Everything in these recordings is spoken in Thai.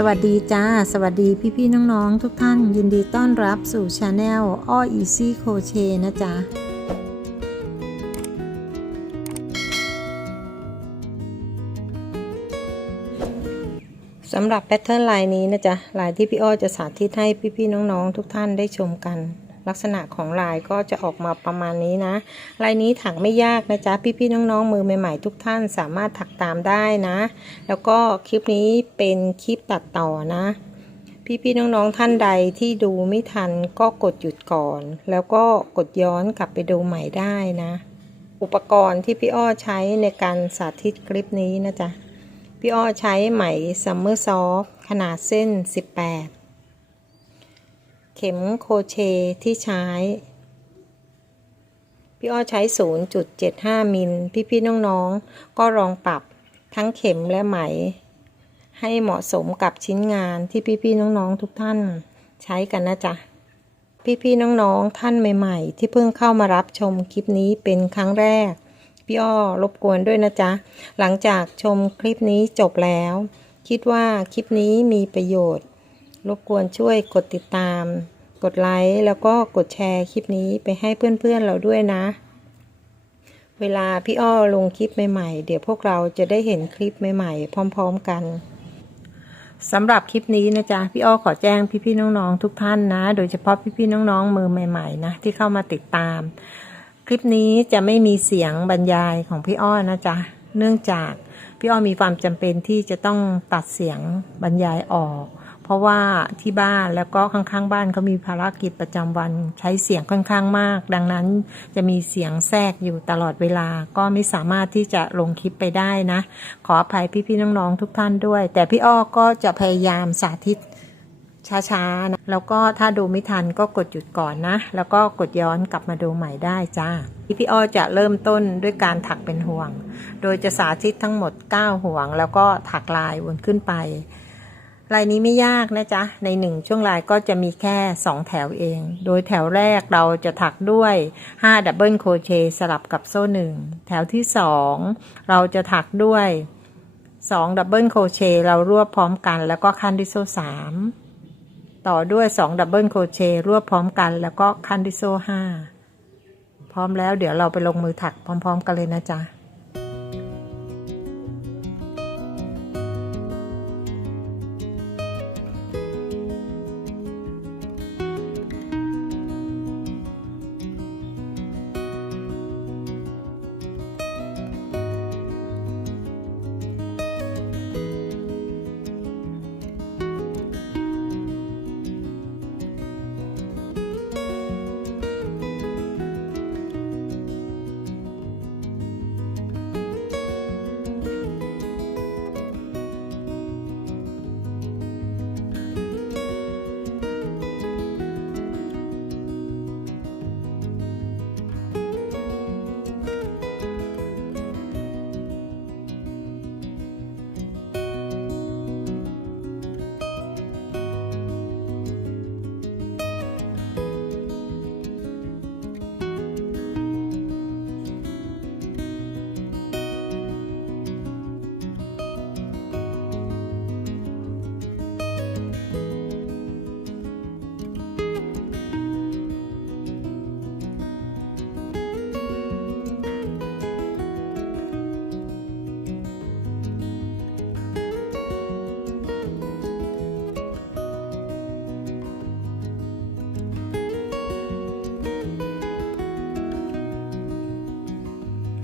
สวัสดีจ้าสวัสดีพี่ๆน้องๆทุกท่านยินดีต้อนรับสู่ชาแนลอ้ออีซี่โครเชต์นะจ๊ะสำหรับแพทเทิร์นลายนี้นะจ๊ะลายที่พี่อ้อจะสาธิตให้พี่ๆน้องๆทุกท่านได้ชมกันลักษณะของลายก็จะออกมาประมาณนี้นะลายนี้ถักไม่ยากนะจ๊ะพี่ๆน้องๆมือใหม่ๆทุกท่านสามารถถักตามได้นะแล้วก็คลิปนี้เป็นคลิปตัดต่อนะพี่ๆน้องๆท่านใดที่ดูไม่ทันก็กดหยุดก่อนแล้วก็กดย้อนกลับไปดูใหม่ได้นะอุปกรณ์ที่พี่อ้อใช้ในการสาธิตคลิปนี้นะจ๊ะพี่อ้อใช้ไหมซัมเมอร์ซอฟขนาดเส้น18เข็มโครเชต์ที่ใช้พี่อ้อใช้ 0.75 มิลพี่ๆน้องๆก็ลองปรับทั้งเข็มและไหมให้เหมาะสมกับชิ้นงานที่พี่ๆน้องๆทุกท่านใช้กันนะจ๊ะพี่ๆน้องๆท่านใหม่ๆที่เพิ่งเข้ามารับชมคลิปนี้เป็นครั้งแรกพี่อ้อรบกวนด้วยนะจ๊ะหลังจากชมคลิปนี้จบแล้วคิดว่าคลิปนี้มีประโยชน์รบกวนช่วยกดติดตามกดไลค์แล้วก็กดแชร์คลิปนี้ไปให้เพื่อนๆเราด้วยนะเวลาพี่อ้อลงคลิปใหม่ๆเดี๋ยวพวกเราจะได้เห็นคลิปใหม่ๆพร้อมๆกันสำหรับคลิปนี้นะจ๊ะพี่อ้อขอแจ้งพี่ๆน้องๆทุกท่านนะโดยเฉพาะพี่ๆน้องๆมือใหม่ๆนะที่เข้ามาติดตามคลิปนี้จะไม่มีเสียงบรรยายของพี่อ้อนะจ๊ะเนื่องจากพี่อ้อมีความจำเป็นที่จะต้องตัดเสียงบรรยายออกเพราะว่าที่บ้านแล้วก็ข้างๆบ้านเขามีภารกิจประจำวันใช้เสียงค่อนข้างมากดังนั้นจะมีเสียงแทรกอยู่ตลอดเวลาก็ไม่สามารถที่จะลงคลิปไปได้นะขออภัยพี่ๆน้องๆทุกท่านด้วยแต่พี่อ้อก็จะพยายามสาธิตช้าๆนะแล้วก็ถ้าดูไม่ทันก็กดหยุดก่อนนะแล้วก็กดย้อนกลับมาดูใหม่ได้จ้าพี่อ้อจะเริ่มต้นด้วยการถักเป็นห่วงโดยจะสาธิตทั้งหมด9ห่วงแล้วก็ถักลายวนขึ้นไปลายนี้ไม่ยากนะจ๊ะใน1ช่วงลายก็จะมีแค่2แถวเองโดยแถวแรกเราจะถักด้วย5ดับเบิลโครเชต์สลับกับโซ่1แถวที่2เราจะถักด้วย2ดับเบิลโครเชต์เรารวบพร้อมกันแล้วก็ขั้นด้วยโซ่3ต่อด้วย2ดับเบิลโครเชต์รวบพร้อมกันแล้วก็ขั้นด้วยโซ่5พร้อมแล้วเดี๋ยวเราไปลงมือถักพร้อมๆกันเลยนะจ๊ะ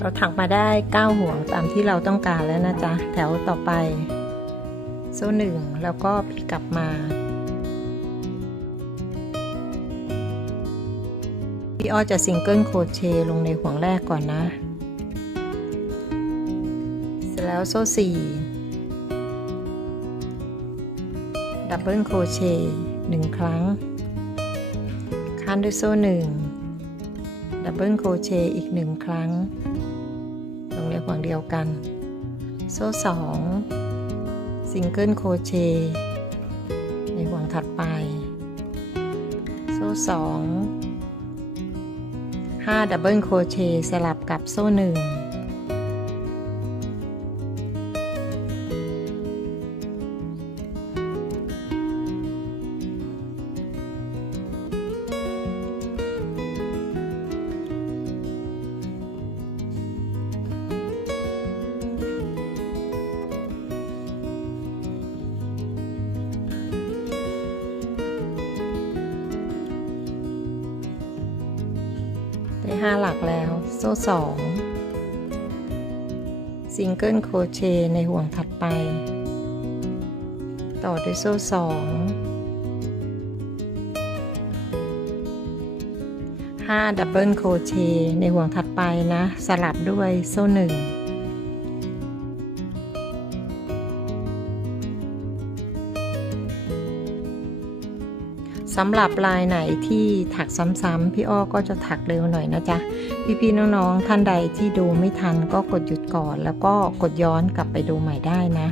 เราถักมาได้9ห่วงตามที่เราต้องการแล้วนะจ๊ะแถวต่อไปโซ่1แล้วก็พลิกกลับมาพี่อ้อจะซิงเกิลโครเชต์ลงในห่วงแรกก่อนนะเสร็จแล้วโซ่4ดับเบิลโครเชต์1ครั้งขั้นด้วยโซ่1ดับเบิลโครเชต์อีก1ครั้งลงในห่วงเดียวกันโซ่2ซิงเกิลโครเชต์ในห่วงถัดไปโซ่2 5ดับเบิลโครเชต์สลับกับโซ่1 5 หลักแล้วโซ่2ซิงเกิลโครเชต์ในห่วงถัดไปต่อด้วยโซ่2 5ดับเบิลโครเชต์ในห่วงถัดไปนะสลับด้วยโซ่1สำหรับลายไหนที่ถักซ้ำๆพี่อ้อก็จะถักเร็วหน่อยนะจ๊ะพี่ๆน้องๆท่านใดที่ดูไม่ทันก็กดหยุดก่อนแล้วก็กดย้อนกลับไปดูใหม่ได้นะ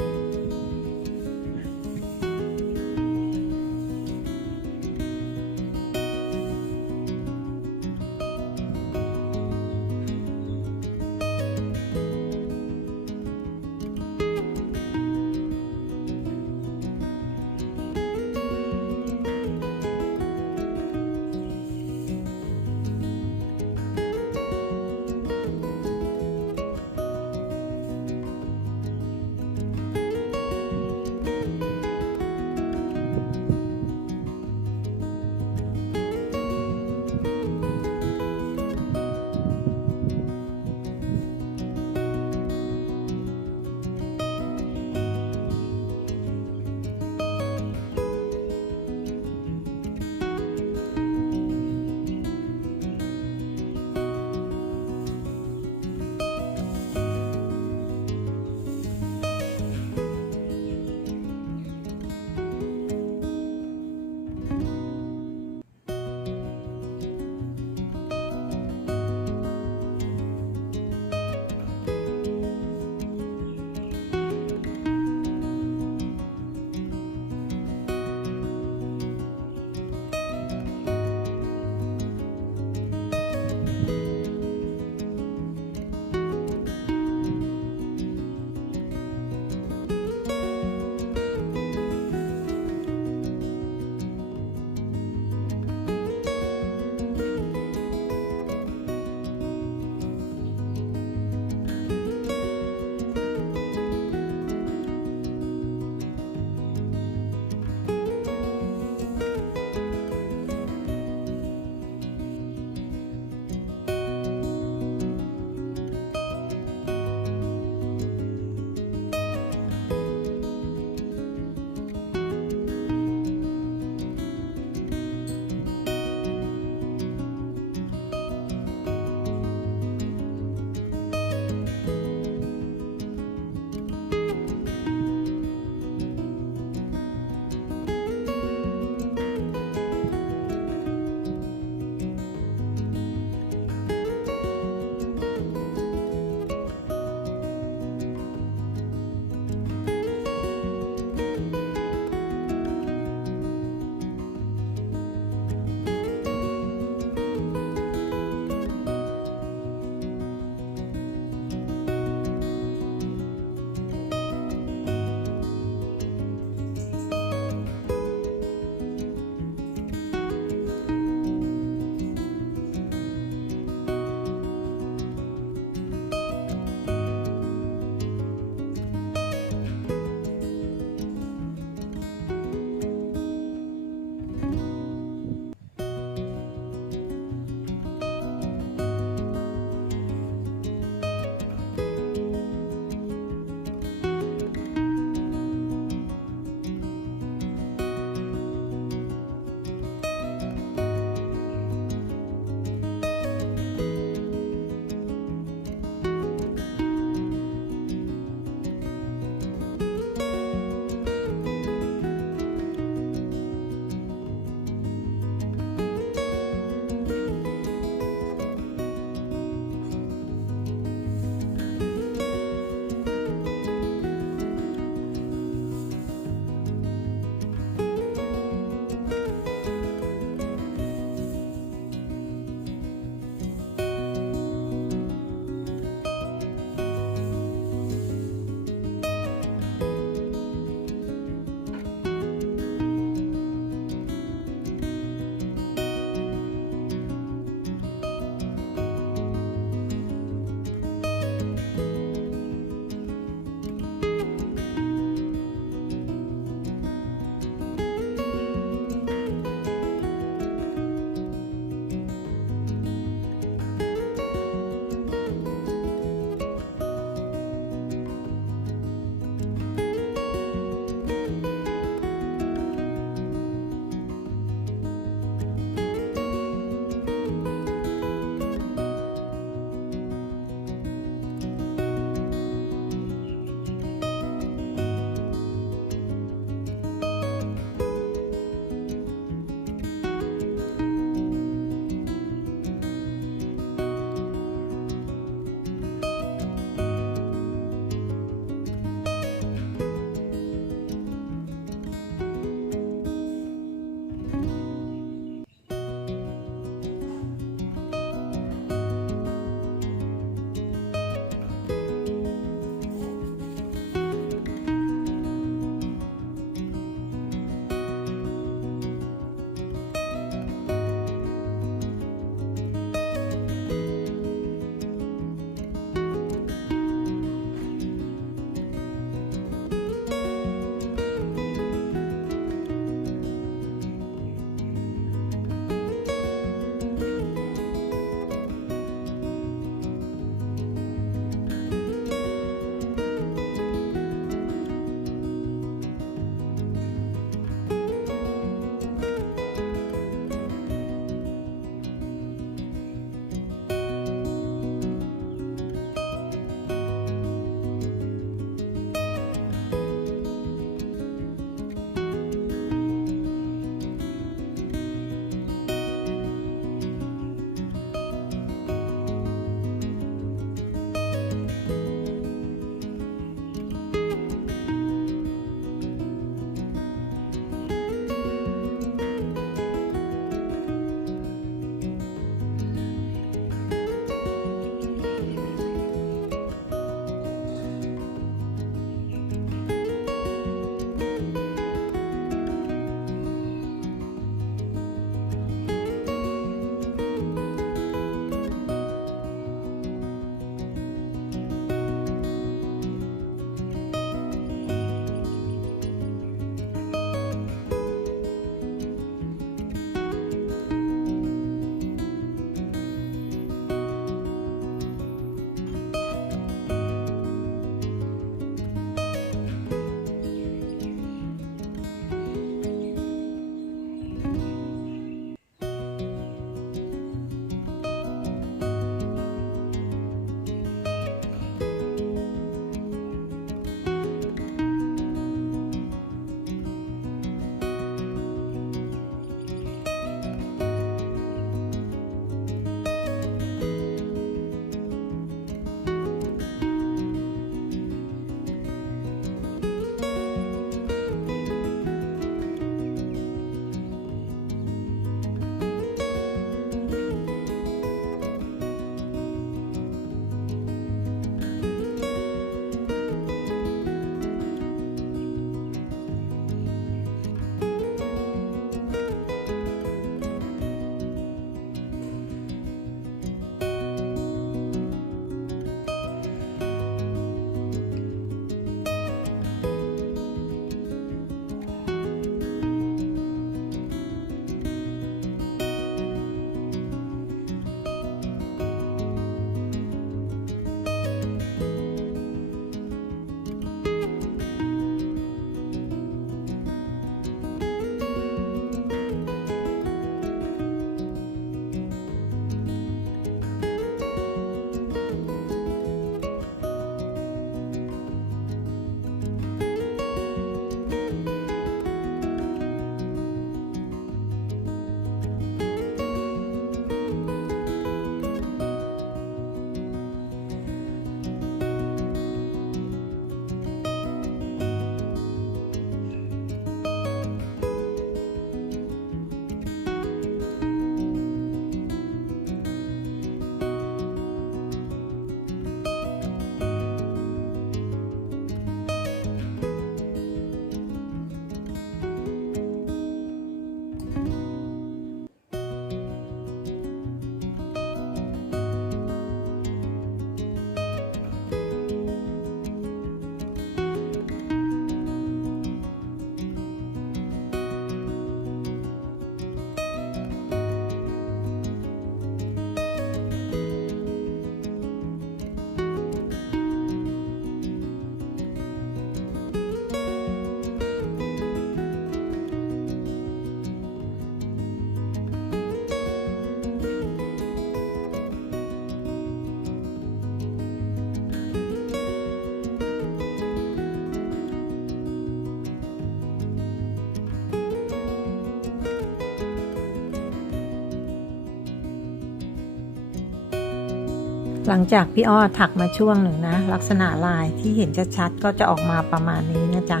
หลังจากพี่อ้อถักมาช่วงหนึ่งนะลักษณะลายที่เห็นชัดๆก็จะออกมาประมาณนี้นะจ๊ะ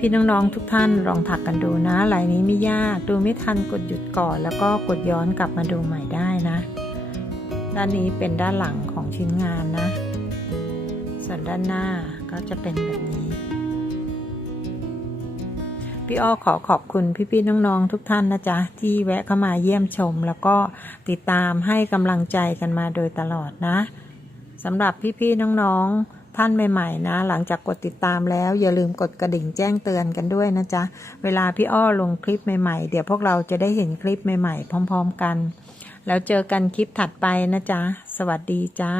พี่ๆน้องๆทุกท่านลองถักกันดูนะลายนี้ไม่ยากดูไม่ทันกดหยุดก่อนแล้วก็กดย้อนกลับมาดูใหม่ได้นะด้านนี้เป็นด้านหลังของชิ้นงานนะส่วนด้านหน้าก็จะเป็นแบบนี้พี่อ้อขอขอบคุณพี่ๆน้องๆทุกท่านนะจ๊ะที่แวะเข้ามาเยี่ยมชมแล้วก็ติดตามให้กำลังใจกันมาโดยตลอดนะสำหรับพี่ๆน้องๆท่านใหม่ๆนะหลังจากกดติดตามแล้วอย่าลืมกดกระดิ่งแจ้งเตือนกันด้วยนะจ๊ะเวลาพี่อ้อลงคลิปใหม่ๆเดี๋ยวพวกเราจะได้เห็นคลิปใหม่ๆพร้อมๆกันแล้วเจอกันคลิปถัดไปนะจ๊ะสวัสดีจ้า